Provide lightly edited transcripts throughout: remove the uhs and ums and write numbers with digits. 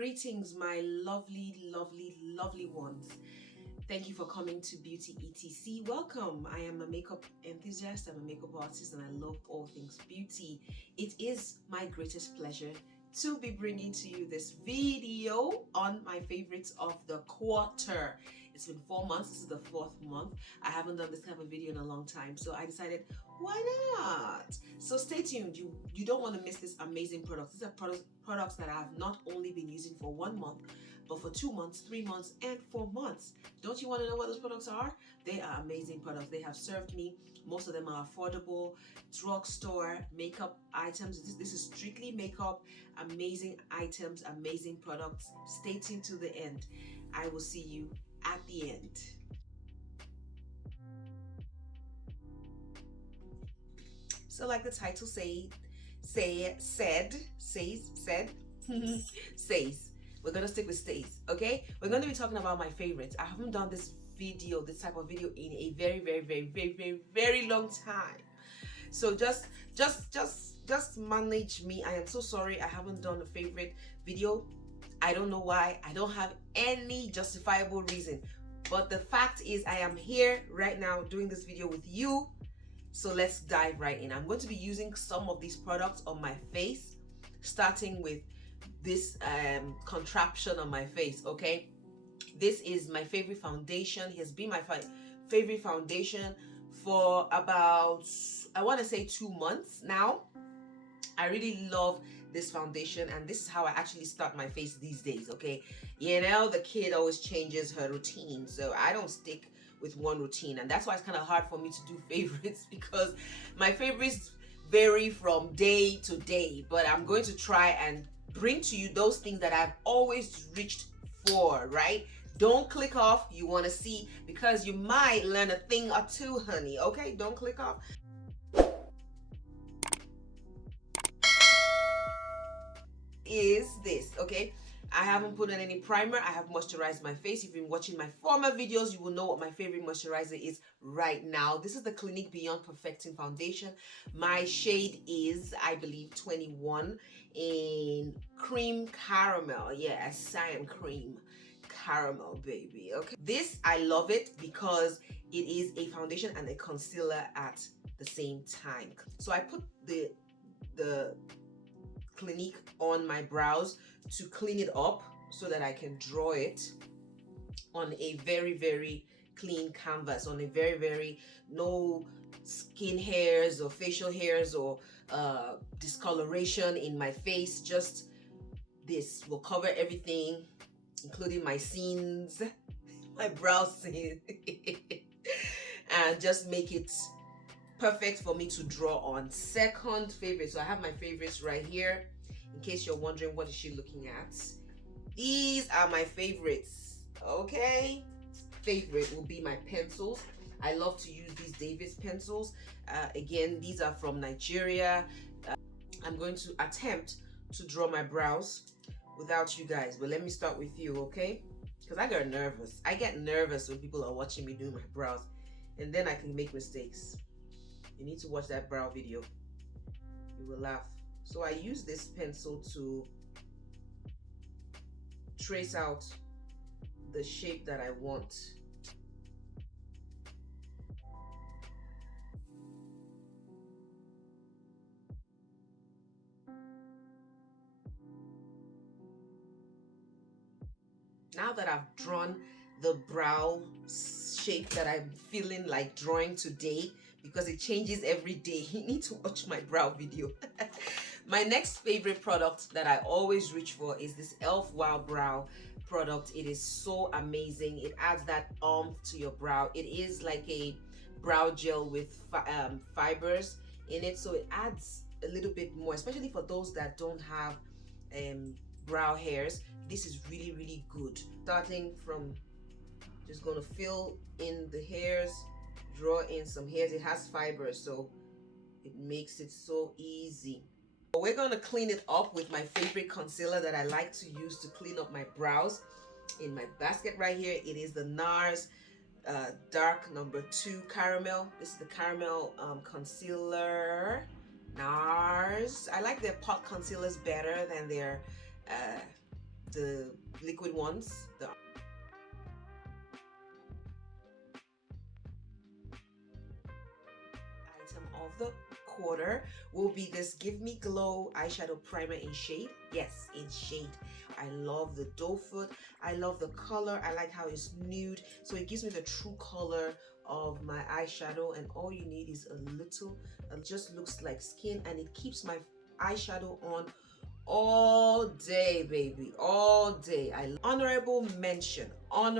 Greetings, my lovely, lovely, lovely ones. Thank you for coming to Beauty ETC. Welcome. I am a makeup enthusiast, I'm a makeup artist, and I love all things beauty. It is my greatest pleasure to be bringing to you this video on my favorites of the quarter. It's been 4 months. This is the 4th month. I haven't done this kind of video in a long time, so I decided, why not? So stay tuned. You don't want to miss this amazing product. These are products that I have not only been using for 1 month, but for 2 months, 3 months, and 4 months. Don't you want to know what those products are? They are amazing products. They have served me. Most of them are affordable, drugstore makeup items. This is strictly makeup, amazing items, amazing products. Stay tuned to the end. I will see you at the end. So like the title says, we're gonna stick with stays, okay? We're gonna be talking about my favorites. I haven't done this type of video in a very long time. So just manage me. I am so sorry I haven't done a favorite video. I don't know why. I don't have any justifiable reason. But the fact is I am here right now doing this video with you. So let's dive right in. I'm going to be using some of these products on my face, starting with this contraption on my face, okay? This is my favorite foundation. It has been my favorite foundation for about, I want to say 2 months now. I really love this foundation, and this is how I actually start my face these days, okay? You know, the kid always changes her routine, so I don't stick with one routine, and that's why it's kind of hard for me to do favorites, because my favorites vary from day to day. But I'm going to try and bring to you those things that I've always reached for, right? Don't click off. You want to see, because you might learn a thing or two, honey, okay? Don't click off. Is this, okay? I haven't put on any primer. I have moisturized my face. If you've been watching my former videos, you will know what my favorite moisturizer is right now. This is the Clinique Beyond Perfecting Foundation. My shade is, I believe, 21 in cream caramel. Yes, I am cream caramel, baby, okay? This, I love it because it is a foundation and a concealer at the same time. So I put the Clinique on my brows to clean it up so that I can draw it on a very clean canvas, on a very no skin hairs or facial hairs or discoloration in my face. Just this will cover everything, including my seams, my brow seams, and just make it perfect for me to draw on. Second favorite, so I have my favorites right here. In case you're wondering, what is she looking at? These are my favorites, okay? Favorite will be my pencils. I love to use these Davis pencils. Again, these are from Nigeria. I'm going to attempt to draw my brows without you guys, but let me start with you, okay? Because I get nervous. I get nervous when people are watching me do my brows, and then I can make mistakes. You need to watch that brow video. You will laugh. So I use this pencil to trace out the shape that I want. Now that I've drawn the brow shape that I'm feeling like drawing today, because it changes every day, you need to watch my brow video. My next favorite product that I always reach for is this e.l.f. Wow Brow product. It is so amazing. It adds that to your brow. It is like a brow gel with fibers in it, so it adds a little bit more, especially for those that don't have brow hairs. This is really good. Starting from, just gonna fill in the hairs, draw in some hairs. It has fibers, so it makes it so easy. We're going to clean it up with my favorite concealer that I like to use to clean up my brows. In my basket right here, it is the Nars Dark number 2 Caramel. This is the caramel concealer. Nars. I like their pot concealers better than their the liquid ones. The item of the quarter will be this Give Me Glow eyeshadow primer in shade. Yes, in shade. I love the doe foot. I love the color. I like how it's nude, so it gives me the true color of my eyeshadow, and all you need is a little. It just looks like skin, and it keeps my eyeshadow on all day, baby, all day. Honorable mention are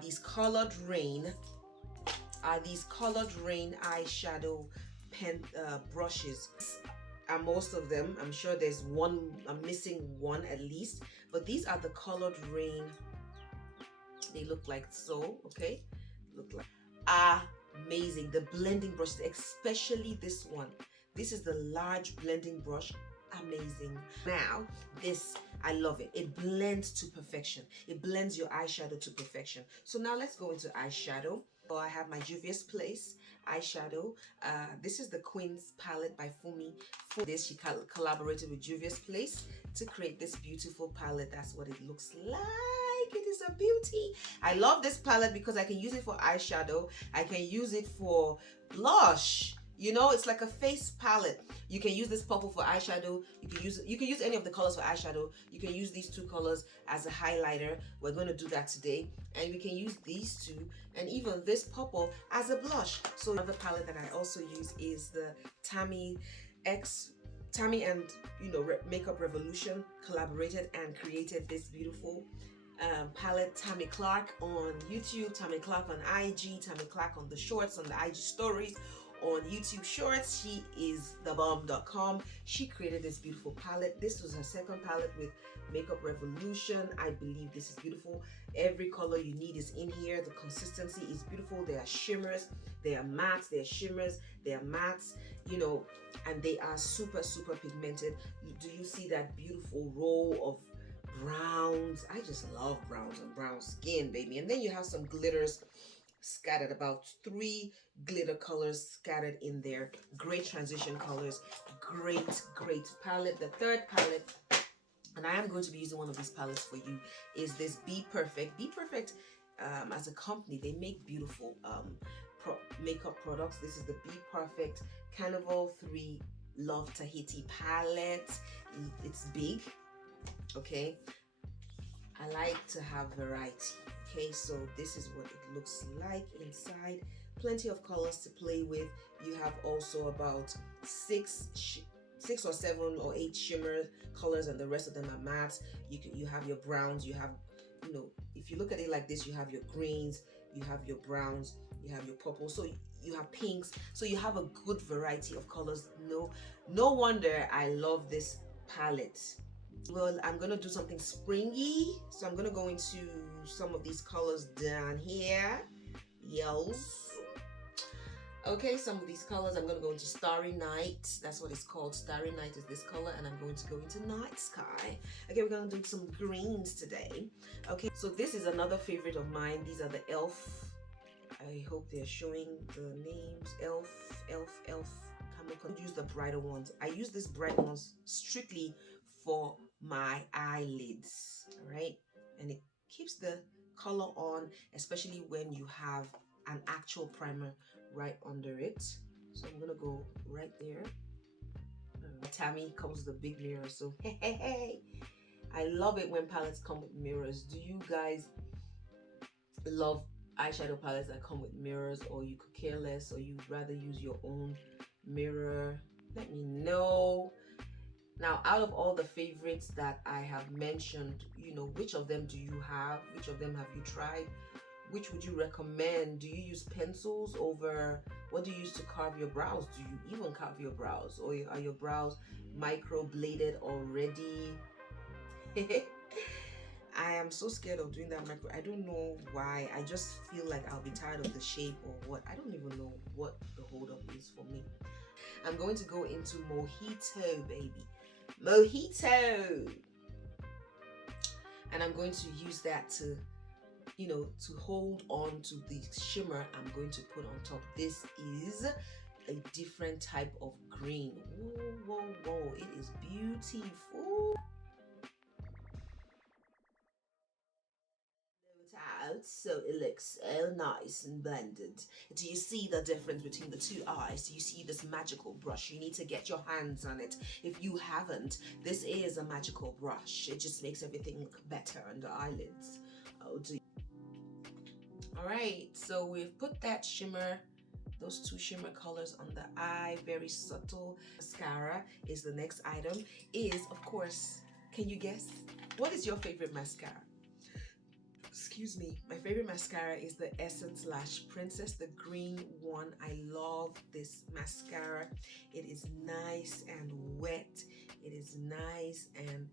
these colored rain eyeshadow pen brushes. And most of them, I'm sure there's one, I'm missing one at least, but these are the colored rain. They look like so, okay, look like amazing. The blending brush, especially this one, this is the large blending brush. Amazing. Now this, I love it. It blends to perfection. It blends your eyeshadow to perfection. So now let's go into eyeshadow. So I have my Juvia's Place eyeshadow. This is the Queen's palette by Fumi. For this, she collaborated with Juvia's Place to create this beautiful palette. That's what it looks like. It is a beauty. I love this palette because I can use it for eyeshadow. I can use it for blush. You know, it's like a face palette. You can use this purple for eyeshadow. You can use any of the colors for eyeshadow. You can use these two colors as a highlighter. We're going to do that today. And we can use these two and even this purple as a blush. So another palette that I also use is the Tammy and Makeup Revolution collaborated and created this beautiful palette. Tammy Clark on YouTube, Tammy Clark on IG, Tammy Clark on the shorts, on the IG stories, on YouTube Shorts. She is thebomb.com. She created this beautiful palette. This was her second palette with Makeup Revolution. I believe this is beautiful. Every color you need is in here. The consistency is beautiful. There are shimmers, there are mattes, there are shimmers, there are mattes, you know, and they are super, super pigmented. Do you see that beautiful row of browns? I just love browns and brown skin, baby. And then you have some glitters scattered, about 3 glitter colors scattered in there. Great transition colors. Great palette. The third palette, and I am going to be using one of these palettes for you, is this Be Perfect. Be Perfect, as a company, they make beautiful makeup products. This is the Be Perfect Carnival 3 Love Tahiti palette. It's big, okay. I like to have variety. Okay, so this is what it looks like inside. Plenty of colors to play with. You have also about 6 or 7 or 8 shimmer colors, and the rest of them are mattes. You have your browns. You have, you know, if you look at it like this, you have your greens, you have your browns, you have your purple, so you have pinks. So you have a good variety of colors. No wonder I love this palette. Well, I'm gonna do something springy, so I'm gonna go into some of these colors down here. Yells. Okay, some of these colors, I'm gonna go into Starry Night. That's what it's called. Starry Night is this color, and I'm going to go into Night Sky. Okay, we're gonna do some greens today. Okay, so this is another favorite of mine. These are the e.l.f. I hope they're showing the names. e.l.f. Camel. Use the brighter ones. I use these bright ones strictly for my eyelids, all right, and it keeps the color on, especially when you have an actual primer right under it. So I'm gonna go right there. Tammy comes with a big mirror, so hey, I love it when palettes come with mirrors. Do you guys love eyeshadow palettes that come with mirrors, or you could care less, or you'd rather use your own mirror? Let me know. Now, out of all the favorites that I have mentioned, you know, which of them do you have? Which of them have you tried? Which would you recommend? Do you use pencils over, what do you use to carve your brows? Do you even carve your brows, or are your brows micro-bladed already? I am so scared of doing that I don't know why. I just feel like I'll be tired of the shape or what. I don't even know what the holdup is for me. I'm going to go into Mojito, baby. Mojito! And I'm going to use that to, you know, to hold on to the shimmer I'm going to put on top. This is a different type of green. Whoa, whoa, whoa. It is beautiful. out so it looks so nice and blended. Do you see the difference between the two eyes? Do you see this magical brush? You need to get your hands on it. If you haven't, this is a magical brush. It just makes everything look better on the eyelids. Oh, do you? All right, so we've put that shimmer, those two shimmer colors on the eye. Very subtle. Mascara is the next item. Is, of course, can you guess? What is your favorite mascara? Excuse me. My favorite mascara is the Essence Lash Princess, the green one. I love this mascara. It is nice and wet. It is nice, and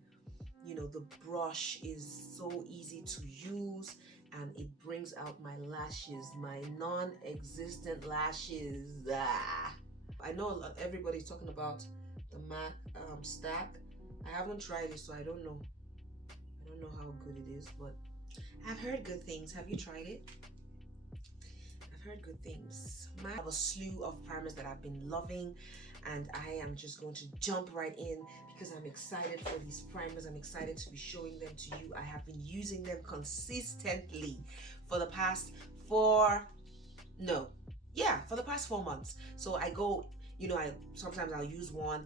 you know, the brush is so easy to use, and it brings out my lashes, my non-existent lashes. I know everybody's talking about the MAC stack. I haven't tried it, so I don't know. I don't know how good it is, but I've heard good things. Have you tried it? I've heard good things. I have a slew of primers that I've been loving, and I am just going to jump right in because I'm excited for these primers. I'm excited to be showing them to you. I have been using them consistently for the past for the past 4 months. So I go, you know, sometimes I'll use one,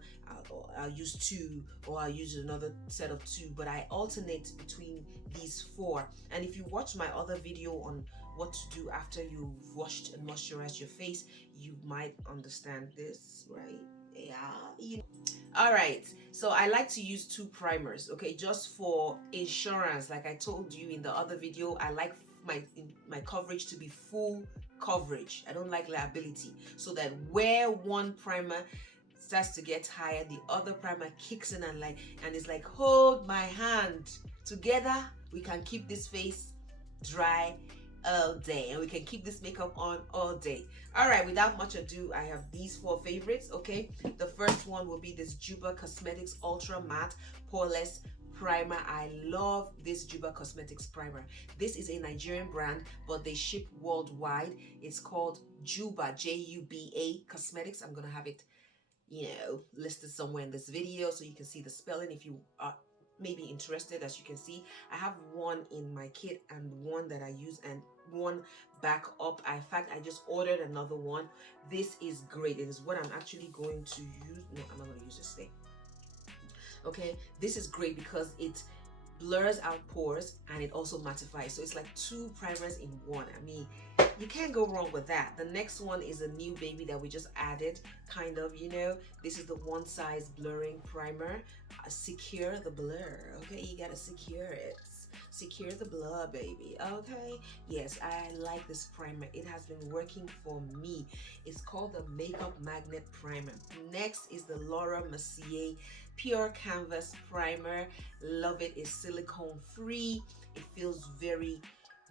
I'll use two, or I'll use another set of two, but I alternate between these four. And if you watch my other video on what to do after you've washed and moisturized your face, you might understand this, right? Yeah. All right, so I like to use two primers, okay, just for insurance. Like I told you in the other video, I like my coverage to be full coverage. I don't like liability, so that where one primer starts to get tired, the other primer kicks in and it's like, hold my hand, together we can keep this face dry all day, and we can keep this makeup on all day. All right, without much ado, I have these four favorites. Okay, the first one will be this Juba Cosmetics Ultra Matte Poreless Primer. I love this Juba Cosmetics primer. This is a Nigerian brand, but they ship worldwide. It's called Juba, Juba Cosmetics. I'm gonna have it, you know, listed somewhere in this video so you can see the spelling if you are maybe interested. As you can see, I have one in my kit and one that I use, and one back up. In fact, I just ordered another one. This is great. It is what I'm actually going to use. No, I'm not going to use this today. Okay, this is great because it blurs out pores and it also mattifies. So it's like two primers in one. I mean, you can't go wrong with that. The next one is a new baby that we just added, kind of, you know. This is the one size blurring primer. Secure the blur. Okay, you gotta secure it. Secure the blur, baby. Okay, yes, I like this primer. It has been working for me. It's called the Makeup Magnet Primer. Next is the Laura Mercier Pure Canvas Primer. Love it. It's silicone free. It feels very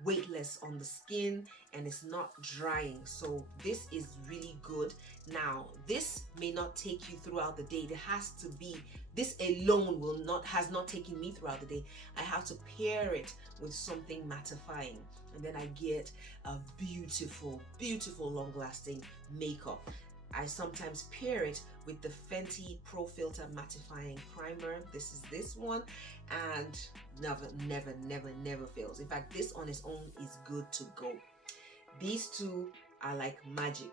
weightless on the skin and it's not drying, so this is really good. Now this may not take you throughout the day. It has to be, this alone has not taken me throughout the day. I have to pair it with something mattifying, and then I get a beautiful long-lasting makeup. I sometimes pair it with the Fenty Pro Filter Mattifying Primer. This is this one, and never fails. In fact, this on its own is good to go. These two are like magic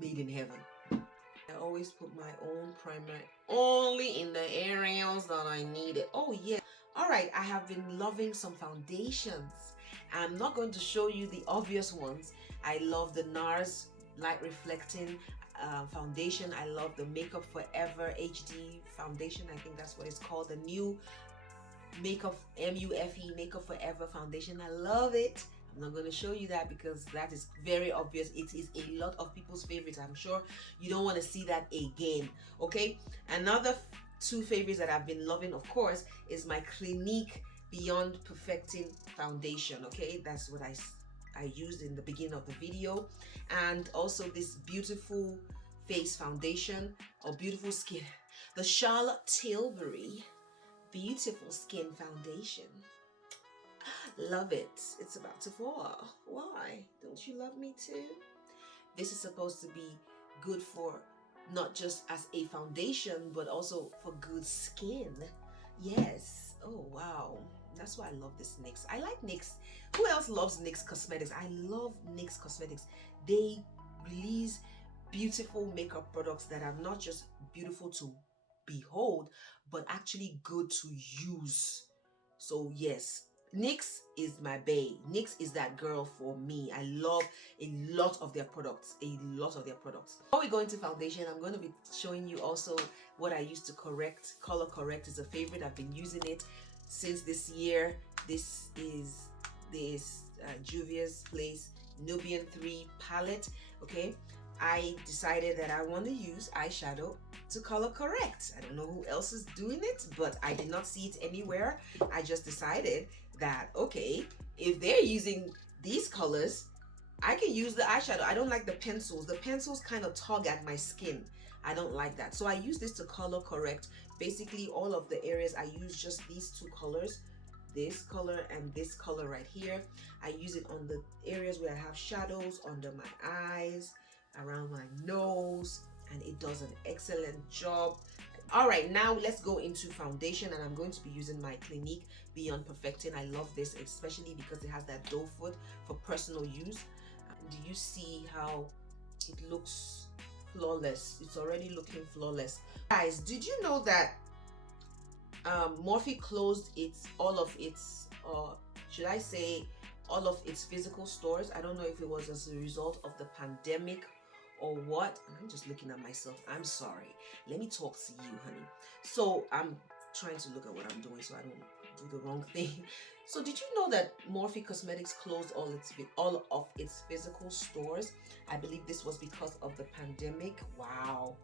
made in heaven. I always put my own primer only in the areas that I need it. Oh yeah. All right, I have been loving some foundations. I'm not going to show you the obvious ones. I love the Nars Light Reflecting foundation. I love the Makeup Forever HD foundation. I think that's what it's called. The new Makeup MUFE Makeup Forever foundation. I love it. I'm not going to show you that because that is very obvious. It is a lot of people's favorites. I'm sure you don't want to see that again. Okay, another two favorites that I've been loving, of course, is my Clinique Beyond Perfecting foundation. Okay, that's what I used in the beginning of the video, and also this beautiful face foundation, or beautiful skin, the Charlotte Tilbury Beautiful Skin Foundation. Love it. It's about to fall. Why? Don't you love me too? This is supposed to be good for not just as a foundation, but also for good skin. Yes. Oh wow. That's why I love this NYX. I like NYX. Who else loves NYX Cosmetics? I love NYX Cosmetics. They release beautiful makeup products that are not just beautiful to behold, but actually good to use. So yes, NYX is my bae. NYX is that girl for me. I love a lot of their products. A lot of their products. Before we go into foundation, I'm going to be showing you also what I use to correct. Color Correct is a favorite. I've been using it since this year. This is Juvia's Place Nubian 3 palette. Okay, I decided that I want to use eyeshadow to color correct. I don't know who else is doing it, but I did not see it anywhere. I just decided that, okay, if they're using these colors, I can use the eyeshadow. I don't like the pencils. The pencils kind of tug at my skin. I don't like that. So I use this to color correct. Basically, all of the areas, I use just these two colors, this color and this color right here. I use it on the areas where I have shadows, under my eyes, around my nose, and it does an excellent job. All right, now let's go into foundation, and I'm going to be using my Clinique Beyond Perfecting. I love this, especially because it has that doe foot for personal use. Do you see how it looks flawless? It's already looking flawless. Guys, did you know that Morphe closed all of its should I say all of its physical stores? I don't know if it was as a result of the pandemic or what. And I'm just looking at myself. I'm sorry. Let me talk to you, honey. So I'm trying to look at what I'm doing so I don't do the wrong thing. So did you know that Morphe Cosmetics closed all of its physical stores? I believe this was because of the pandemic. Wow.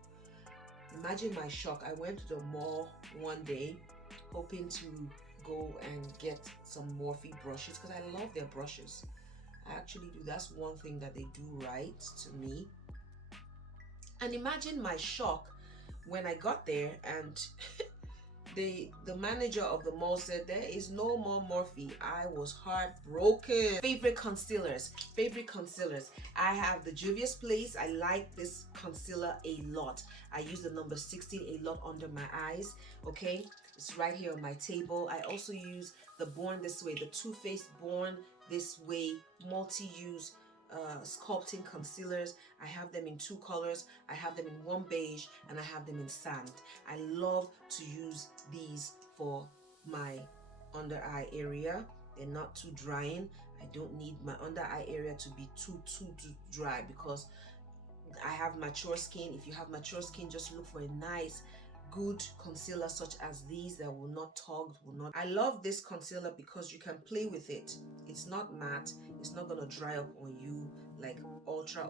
Imagine my shock. I went to the mall one day hoping to go and get some Morphe brushes because I love their brushes. I actually do. That's one thing that they do right to me. And imagine my shock when I got there and the manager of the mall said there is no more Morphe. I was heartbroken. Favorite concealers. I have the Juvia's Place. I like this concealer a lot. I use the number 16 a lot under my eyes. Okay, it's right here on my table. I also use the Born This Way, the Too Faced Born This Way multi-use sculpting concealers. I have them in two colors. I have them in one beige and I have them in sand. I love to use these for my under eye area. They're not too drying. I don't need my under eye area to be too dry because I have mature skin. If you have mature skin, just look for a nice good concealer such as these that will not tug, I love this concealer because you can play with it. It's not matte. It's not gonna dry up on you like ultra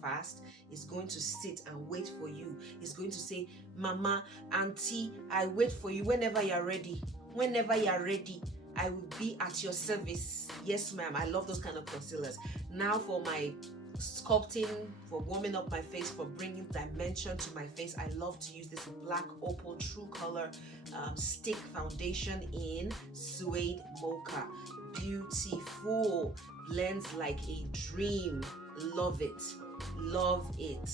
fast. It's going to sit and wait for you. It's going to say, mama, auntie, I wait for you whenever you're ready. Whenever you're ready, I will be at your service. Yes, ma'am. I love those kind of concealers. Now for my sculpting, for warming up my face, for bringing dimension to my face, I love to use this black opal true color stick foundation in suede mocha. Beautiful, blends like a dream. Love it, love it.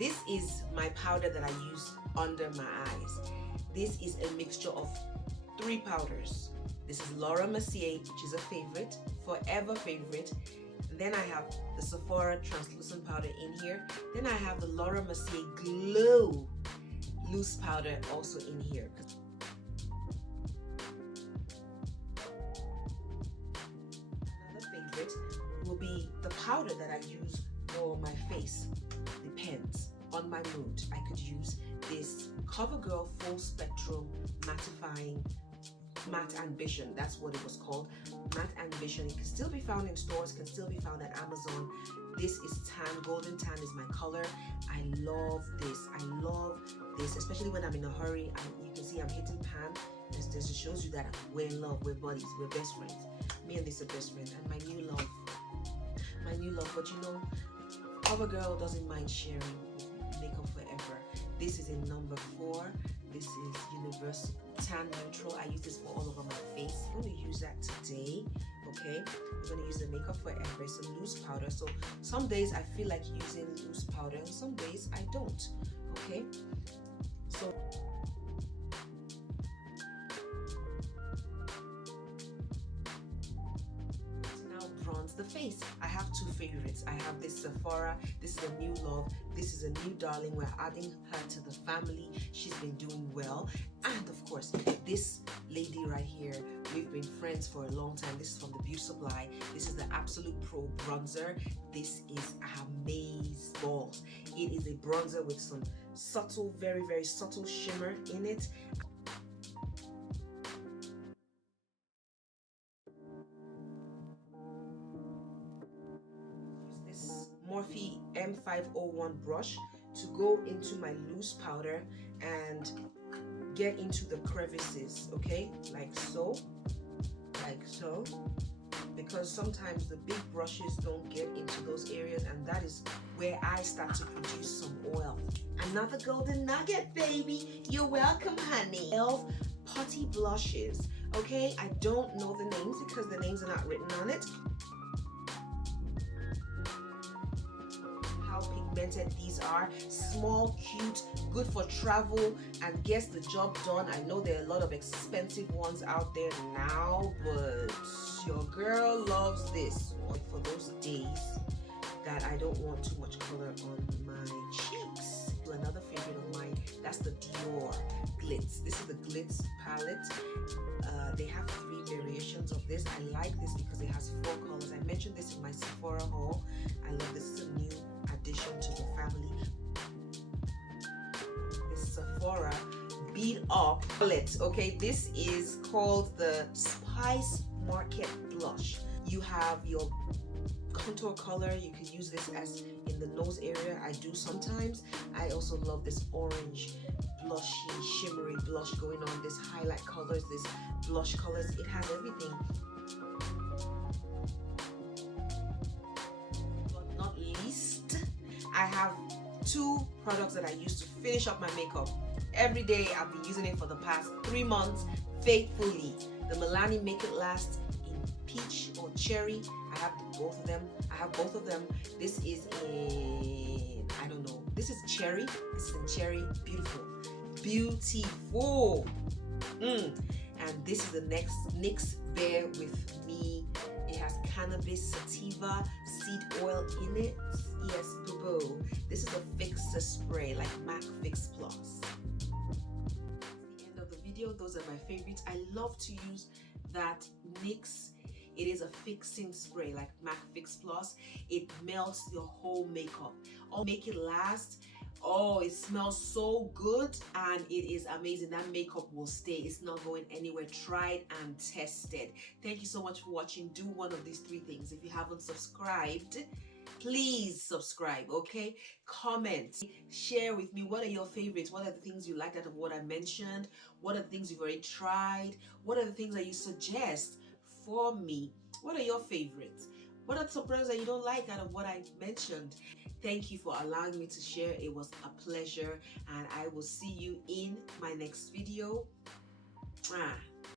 This is my powder that I use under my eyes. This is a mixture of 3 powders. This is Laura Mercier, which is a favorite, forever favorite. And then I have the Sephora translucent powder in here. Then I have the Laura Mercier Glow loose powder also in here. Another favorite will be the powder that I use for my face. Depends on my mood. I could use this Covergirl Full Spectrum Mattifying Matte Ambition. That's what it was called, Matte Ambition. It can still be found in stores, can still be found at Amazon. This is tan, golden tan is my color. I love this. I love this, especially when I'm in a hurry. You can see I'm hitting pan. This shows you that we're in love, we're buddies, we're best friends. Me and this are best friends, and my new love. But you know, Covergirl doesn't mind sharing makeup forever. This is in number 4. This is Universal Tan Neutral. I use this for all over my face. I'm going to use that today Okay, I'm going to use the Makeup Forever. It's a loose powder, so some days I feel like using loose powder and some days I don't. Okay, so now bronze the face. I have two favorites. I have this Sephora. This is a new love. This is a new darling. We're adding her to the family. She's been doing well. And of course, this lady right here, we've been friends for a long time. This is from the Beauty Supply. This is the Absolute Pro Bronzer. This is amazeballs. It is a bronzer with some subtle, very, very subtle shimmer in it. This Morphe M501 brush to go into my loose powder and get into the crevices, okay, like so, because sometimes the big brushes don't get into those areas, and that is where I start to produce some oil. Another golden nugget, baby. You're welcome, honey. Potty Blushes. Okay, I don't know the names because the names are not written on it. How pigmented these are. Small, cute, good for travel and gets the job done. I know there are a lot of expensive ones out there now, but your girl loves this one for those days that I don't want too much color on my cheeks. Another favorite of mine, that's the Dior Glitz. This is the Glitz palette. They have 3 variations of this. I like this because it has 4 colors. I mentioned this in my Sephora haul. I love this. It's a new addition to the family. This Sephora Beat Up palette. Okay, this is called the Spice Market Blush. You have your contour color. You could use this as in the nose area. I do sometimes. I also love this orange blushy shimmery blush going on, this highlight colors, this blush colors. It has everything. But not least, I have 2 products that I use to finish up my makeup every day. I've been using it for the past 3 months faithfully. The Milani Make It Last in peach or cherry. I have both of them. This is in, I don't know, this is cherry. This is in cherry. Beautiful. And this is the next NYX Bear With Me. It has cannabis sativa seed oil in it. Yes, boo. This is a fixer spray like MAC Fix Plus. That's the end of the video. Those are my favorites. I love to use that NYX. It is a fixing spray like MAC Fix Plus. It melts your whole makeup. Oh, Make It Last. Oh, it smells so good and it is amazing. That makeup will stay. It's not going anywhere. Tried and tested. Thank you so much for watching. Do one of these 3 things. If you haven't subscribed, please subscribe, okay? Comment, share with me what are your favorites, what are the things you liked out of what I mentioned, what are the things you've already tried, what are the things that you suggest for me, what are your favorites, what are some products that you don't like out of what I mentioned. Thank you for allowing me to share. It was a pleasure and I will see you in my next video.